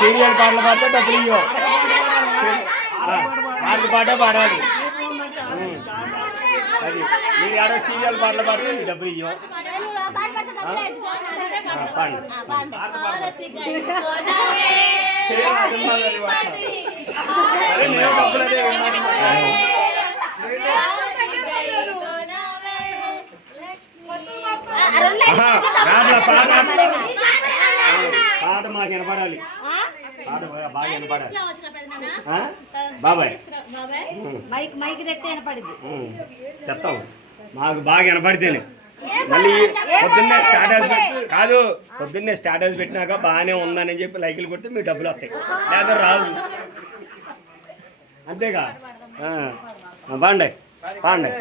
Serial పాటలు పాడితే డబ్బులు ఇవ్వు. పాటలు పాటే పాడాలి. అది మీరు ఆడ సీరియల్ పాటలు పాడితే డబ్బులు ఇవ్వు. పాడు. పాట మాకు వినపడాలి. పాట బాగా వినపడాలి. బాబాయ్ చెప్తాం మాకు బాగా వినపడితేనే. మళ్ళీ పొద్దున్నే స్టాటస్ కాదు, పొద్దున్నే స్టాటస్ పెట్టినాక బాగానే ఉందని చెప్పి లైకులు కొడితే మీ డబ్బులు వస్తాయి, లేదా రాదు. అంతేగా. బాండే బాండే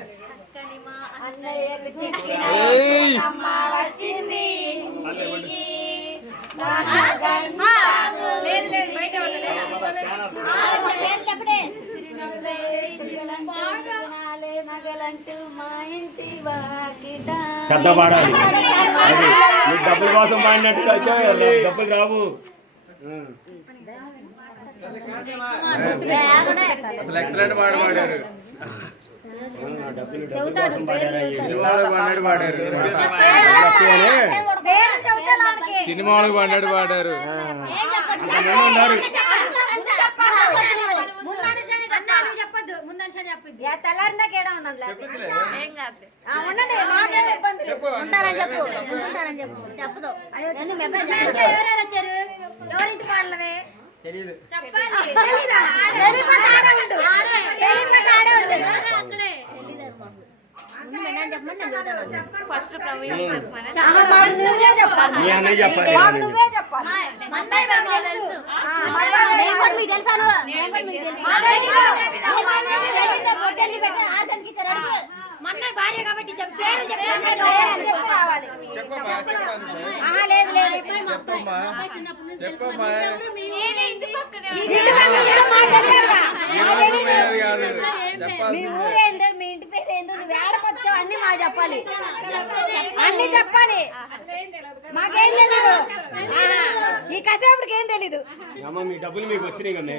పెద్ద పాడాలి. అది మీ డబ్బుల కోసం పాడినట్టుగా అయితే డబ్బులు రావు. అసలు ఎక్సలెంట్ పాట పాడారు. సినిమా వాళ్ళకి పడ్డాడు పాడారు. ఎవరింటి పాడలవే మన్నయ్య భార్య కాబట్టి మీ ఊరేందో మీ ఇంటి పేరు ఏందో నువ్వు ఏడకొచ్చావు అన్ని మా చెప్పాలి, అన్ని చెప్పాలి. మాకేం తెలీదు, ఈ కసేపటికి ఏం తెలీదు. మీ డబ్బులు మీకు వచ్చినాయి కదా.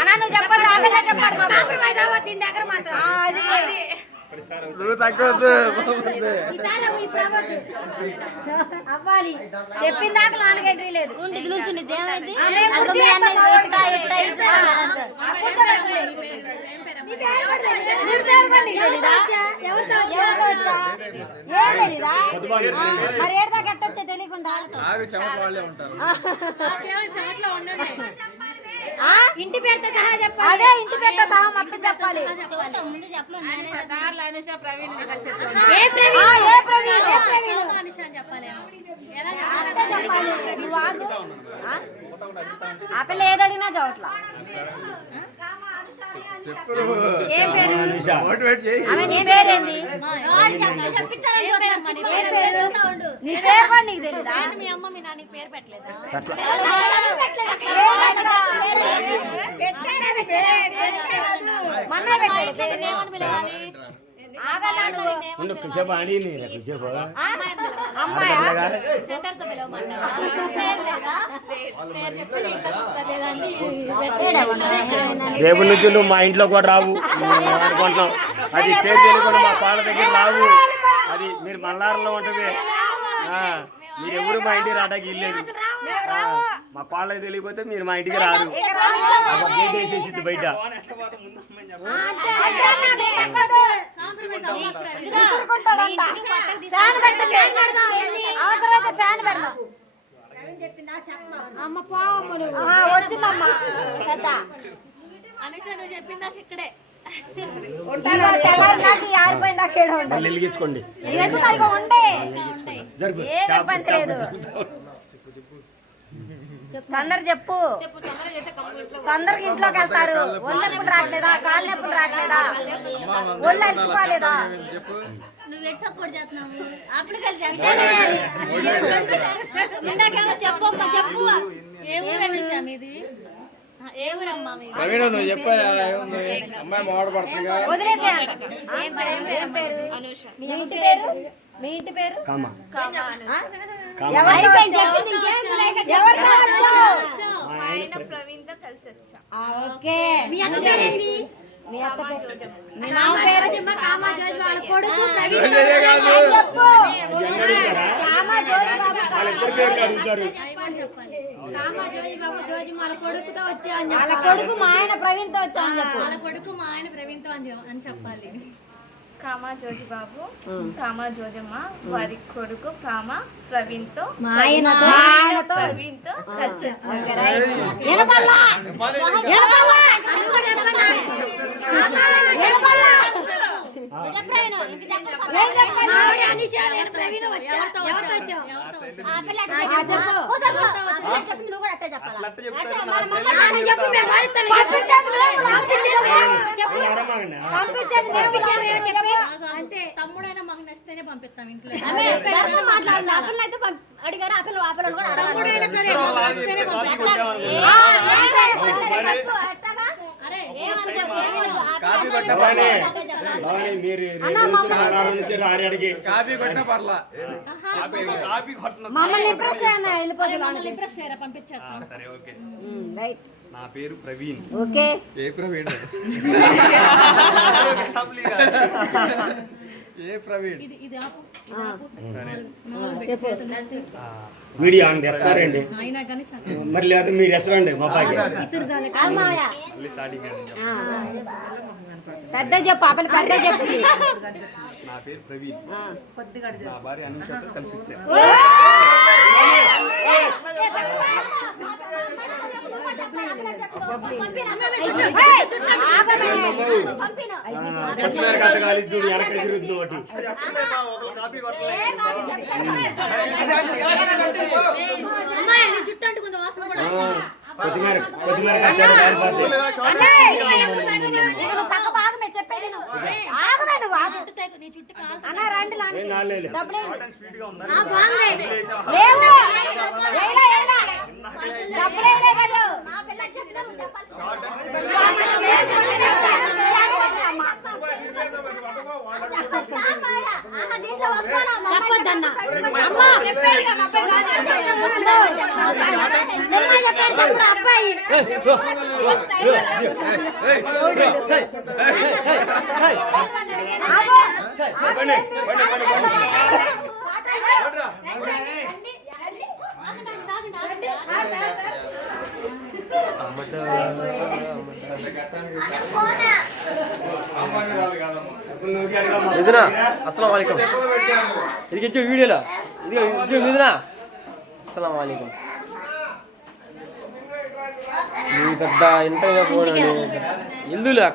అన్నా నువ్వు చెప్పాలి, అవ్వాలి. చెప్పిన దాకా నాన్నగంటే లేదు. మరి ఏడు దాకా ఎట్టొచ్చో తెలియకుండా ఇంటి పేరుతో సహా చెప్పాలి. అదే ఇంటి పేరుతో సహా మొత్తం చెప్పాలి. ఆ పిల్ల ఏదడిగినా చవట్లా. ఏం పేరు? ఆమె నీ పేరేంది? నీ పేరు కూడా నీకు తెలీదా? మీ అమ్మ మీ నాన్న పేరు పెట్టలేదా? రేపు నుంచి నువ్వు మా ఇంట్లో కూడా రావు అనుకుంటున్నాం. అది పేరు తెలియకుండా మా పాల దగ్గర రావు. అది మీరు మల్లారంలో ఉంటుంది. మీరు ఎవరు మా ఇంటికి రావడానికి ఇల్లేదు. మా పాళ్ళకి తెలియకపోతే మీరు మా ఇంటికి రారు. గేట్ వేసేసి బయట వచ్చిందమ్మా ఇక్కడే వెలిగించుకోండి. తొందర చెప్పు, తొందరగా ఇంట్లోకి వెళ్తారు. ఒళ్ళు నొప్పులు రావట్లేదా? కాళ్ళు నొప్పులు రావట్లేదా? ఒళ్ళు అలసిపోలేదా? నువ్వు ఎటు సపోర్ట్ చేస్తున్నావు? ఇందాకేమో చెప్పు చెప్పు. ఏ ఊరు మీది? ఏ ఊరమ్మా మీరు? ప్రవీణ్ నువ్వు చెప్పా ఏముంది అమ్మాయి మామిడి పడుతుందిగా వదిలేసేయండి. ఏం పేరు? మీ ఇంటి పేరు? మీ ఇంటి పేరు? కామా ఆ? కామా. ఎవరు చెప్పింది? ఇంకేం లేక ఎవరు కావచ్చు? మా ఆయన ప్రవీణ్ తో కలిసి వచ్చా. ఓకే. మీ అక్క పేరేంటి? మీ అక్క పేరు? మీ మామ పేరు? కామా జోజి వాళ్ళ కొడుకు ప్రవీణ్. జోజే కాదు. అని చెప్పు. ఇవన్నీ అడుగుతారా? కామా జోజి బాబు. వాళ్ళిద్దరి పేర్లు అడుగుతారు. కామా జోజి బాబు జోజి వాళ్ళ కొడుకుతో వచ్చా అని చెప్పు. వాళ్ళ కొడుకు మా ఆయన ప్రవీణ్ తో వచ్చా అని చెప్పు. వాళ్ళ కొడుకు మా ఆయన ప్రవీణ్ తో అని చెప్పాలి. కామా జోజి బాబు, కామా జోజమ్మ, వారి కొడుకు కామా ప్రవీణ్ తో మా ఆయనతో ప్రవీణ్ తో కలిసి వచ్చా. ఎనపల్లా ఎనపల్లా ఎనపల్లా తమ్ముడైనా మాకు నచ్చితేనే పంపిస్తాం ఇంట్లో. అడిగారు తమ్ముడైనా సరే మాకు నచ్చితేనే పంపిస్తాం. కాపీ కొట్ట భవానీ, భవానీ, మీరు రేపు నుంచి మంగళవారం నుంచి రారి అడిగి కాపీ కొట్ట పర్లా మమ్మల్ని ఇంప్రెస్ వెళ్ళిపోతుంది ఇంప్రెస్ చేయరా పంపించారు. సరే ఓకే. రైట్ నా పేరు ప్రవీణ్. ఓకే ఏ ప్రవీణ్ ఏ ప్రవీణ్ ఇది ఇది ఆపు. సరే వీడియో అని ఎత్తారండి. అయినా కానీ మరి లేదా మీరు ఎసరండి మా అబ్బాయికి. మళ్ళీ స్టార్టింగ్ అండి. పెద్ద చెప్పు పాపని పెద్ద చెప్పు నా పేరు ప్రవీణ్. నా భార్య అనుషతో కలిసి వచ్చాను. కొత్తిమీర కట్ట కాలి చూడు వెనక ఎదురుద్దు ఒకటి. జుట్టు అంటుకుంది వాసన కూడా. కొత్తిమీర కొత్తిమీర కట్టాడు కాలిపోతే. చెప్పేది ఆగమే నువ్వు ఆగు నీ చుట్టూ కాదు. అన్న రండి ఏం కాలేదు. స్వీట్ గా ఉందా? లేవు డబ్బులు ఇవ్వలేదు. చెప్పొద్దన్న అబ్బాయి బండి, బండి, బండి, బండి. మిథునా అస్సలం వాలేకుం ఇది ఇచ్చే వీడియోలో ఇది ఇచ్చే మిథునా అస్సలం వాలేకుం నీ పెద్ద ఇంటర్వ్యూ ఫోన్ ఇల్లులే అక్కడ